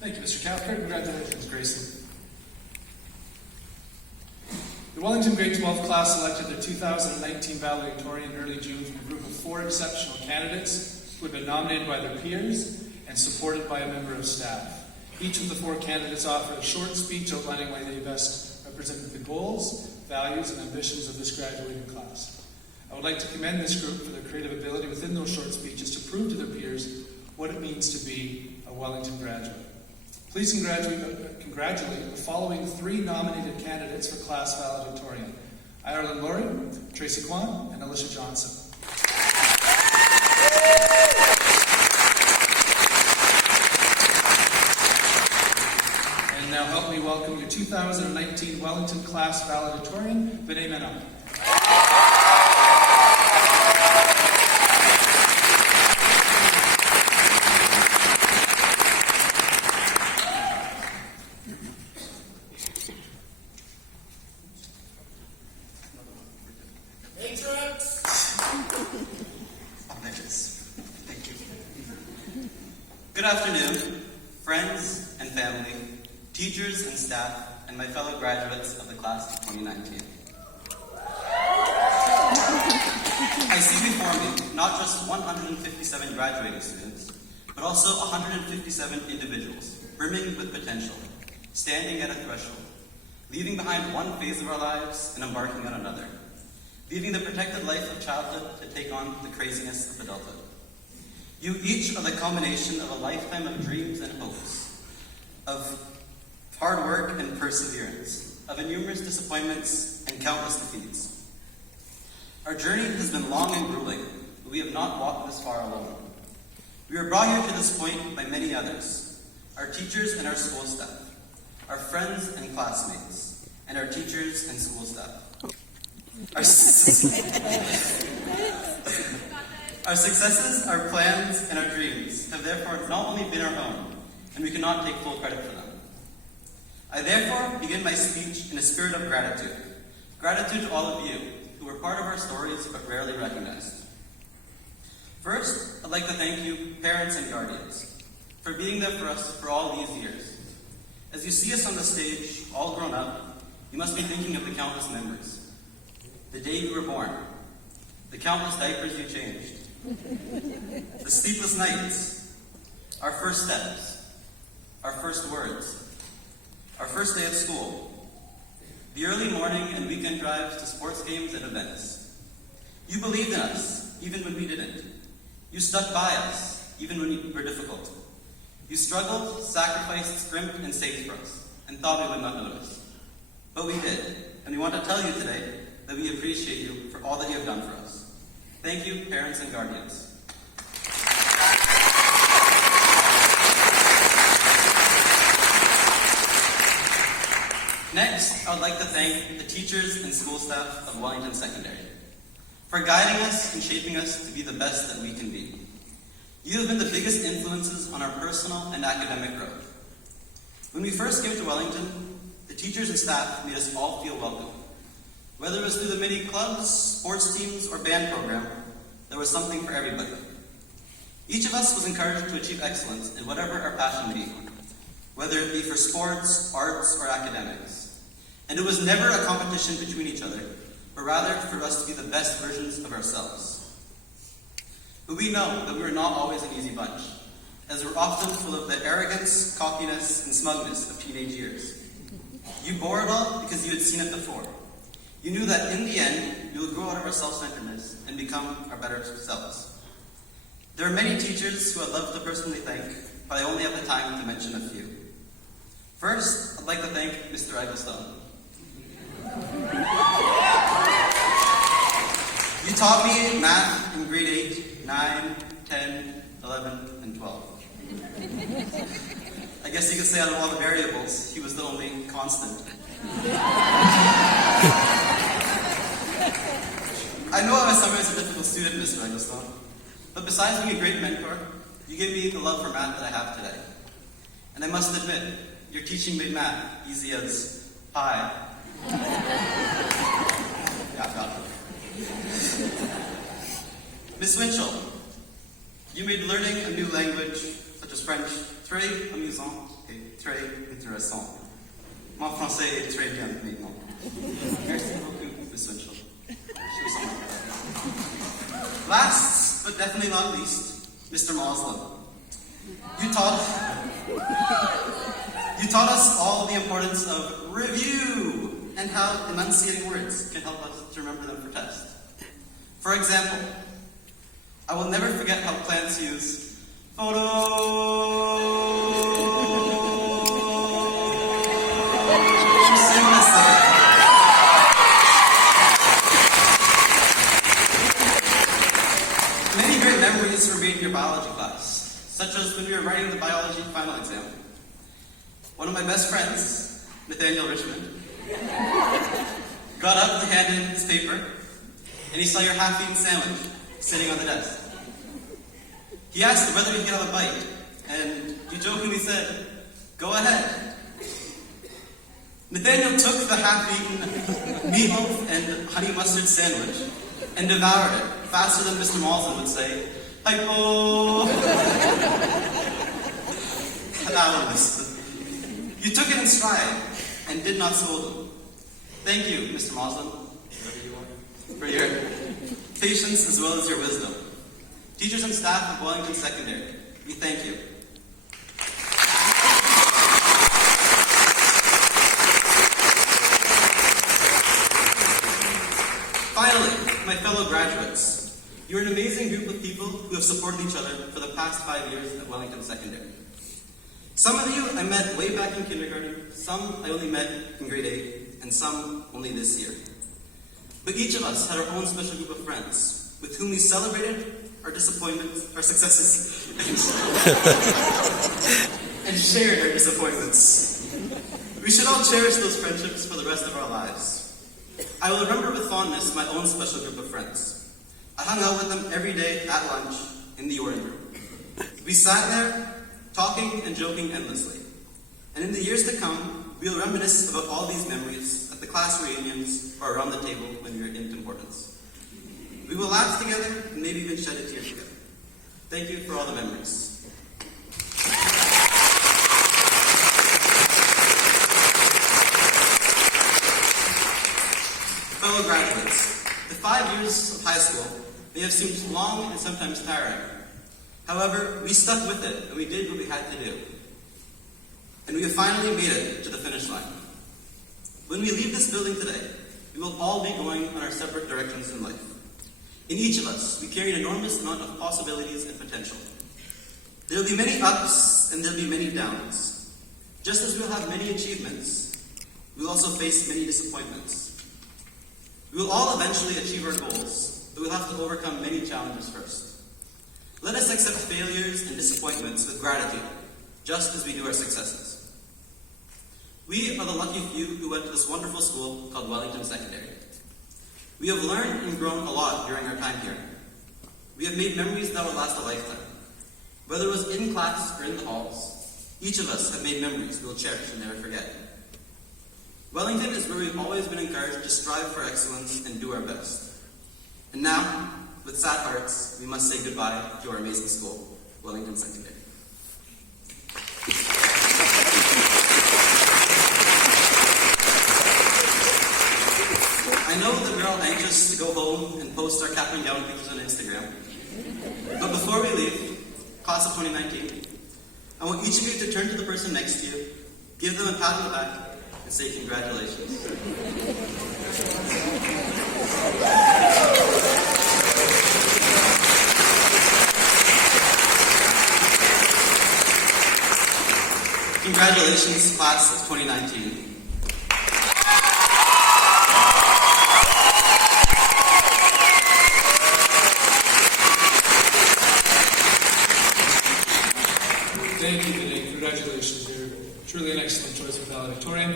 Thank you, Mr. Cathcart. Congratulations, Grayson. The Wellington Grade 12 class selected their 2019 valedictorian in early June from a group of 4 exceptional candidates who had been nominated by their peers and supported by a member of staff. Each of the 4 candidates offered a short speech outlining why they best represented the goals, values, and ambitions of this graduating class. I would like to commend this group for their creative ability within those short speeches to prove to their peers what it means to be a Wellington graduate. Please congratulate the following 3 nominated candidates for class valedictorian: Ireland Laurie, Tracy Kwan, and Alicia Johnson. And now help me welcome your 2019 Wellington class valedictorian, Vinay. Good afternoon, friends and family, teachers and staff, and my fellow graduates of the class of 2019. I see before me not just 157 graduating students, but also 157 individuals, brimming with potential, standing at a threshold, leaving behind one phase of our lives and embarking on another, leaving the protected life of childhood to take on the craziness of adulthood. You each are the culmination of a lifetime of dreams and hopes, of hard work and perseverance, of numerous disappointments and countless defeats. Our journey has been long and grueling, but we have not walked this far alone. We were brought here to this point by many others, our teachers and our school staff, our friends and classmates, and our teachers and school staff. Our successes, our plans, and our dreams have therefore not only been our own, and we cannot take full credit for them. I therefore begin my speech in a spirit of gratitude. Gratitude to all of you who were part of our stories but rarely recognized. First, I'd like to thank you, parents and guardians, for being there for us for all these years. As you see us on the stage, all grown up, you must be thinking of the countless memories. The day you were born, the countless diapers you changed, the sleepless nights, our first steps, our first words, our first day at school, the early morning and weekend drives to sports games and events. You believed in us, even when we didn't. You stuck by us, even when we were difficult. You struggled, sacrificed, scrimped, and saved for us, and thought we would not notice. But we did, and we want to tell you today that we appreciate you for all that you have done for us. Thank you, parents and guardians. Next, I would like to thank the teachers and school staff of Wellington Secondary for guiding us and shaping us to be the best that we can be. You have been the biggest influences on our personal and academic growth. When we first came to Wellington, the teachers and staff made us all feel welcome. Whether it was through the many clubs, sports teams, or band program, there was something for everybody. Each of us was encouraged to achieve excellence in whatever our passion be, whether it be for sports, arts, or academics. And it was never a competition between each other, but rather for us to be the best versions of ourselves. But we know that we were not always an easy bunch, as we're often full of the arrogance, cockiness, and smugness of teenage years. You bore it all because you had seen it before. You knew that in the end, we would grow out of our self-centeredness and become our better selves. There are many teachers who I'd love to personally thank, but I only have the time to mention a few. First, I'd like to thank Mr. Egglestone. You taught me math in grade 8, 9, 10, 11, and 12. I guess you could say out of all the variables, he was the only constant. I know I was sometimes a difficult student, Mr. Egglestone, but besides being a great mentor, you gave me the love for math that I have today. And I must admit, your teaching made math easy as pie. Yeah, I've got it. Miss Winchell, you made learning a new language, such as French, très amusant est très intéressant. Mon français est très bien maintenant. Merci beaucoup, Ms. Winchell. Last, but definitely not least, Mr. Moslem. You taught us all the importance of review and how enunciating words can help us to remember them for test. For example, I will never forget how plants use Many great memories were made in your biology class, such as when we were writing the biology final exam. One of my best friends, Nathaniel Richmond, got up to hand in his paper, and he saw your half-eaten sandwich sitting on the desk. He asked whether he could have a bite, and you jokingly said, "Go ahead." Nathaniel took the half-eaten meatloaf and honey mustard sandwich and devoured it faster than Mr. Malson would say, "Hypo!" You took it in stride and did not scold him. Thank you, Mr. Moslem, for your patience as well as your wisdom. Teachers and staff of Wellington Secondary, we thank you. Finally, my fellow graduates, you're an amazing group of people who have supported each other for the past 5 years at Wellington Secondary. Some of you I met way back in kindergarten, some I only met in grade 8, and some only this year. But each of us had our own special group of friends with whom we celebrated our disappointments, our successes, and shared our disappointments. We should all cherish those friendships for the rest of our lives. I will remember with fondness my own special group of friends. I hung out with them every day at lunch in the orange room. We sat there, talking and joking endlessly. And in the years to come, we will reminisce about all these memories at the class reunions or around the table when we are in importance. We will laugh together and maybe even shed a tear together. Thank you for all the memories. Fellow graduates, the 5 years of high school may have seemed long and sometimes tiring. However, we stuck with it and we did what we had to do. And we have finally made it to the finish line. When we leave this building today, we will all be going on our separate directions in life. In each of us, we carry an enormous amount of possibilities and potential. There will be many ups and there will be many downs. Just as we will have many achievements, we will also face many disappointments. We will all eventually achieve our goals, but we'll have to overcome many challenges first. Let us accept failures and disappointments with gratitude, just as we do our successes. We are the lucky few who went to this wonderful school called Wellington Secondary. We have learned and grown a lot during our time here. We have made memories that will last a lifetime. Whether it was in class or in the halls, each of us have made memories we will cherish and never forget. Wellington is where we've always been encouraged to strive for excellence and do our best. And now, with sad hearts, we must say goodbye to our amazing school, Wellington Secondary. I know that we're all anxious to go home and post our cap and gown pictures on Instagram. But before we leave, class of 2019, I want each of you to turn to the person next to you, give them a pat on the back, and say congratulations. Congratulations, class of 2019. Thank you, Vinay. Congratulations. You're truly an excellent choice for valedictorian.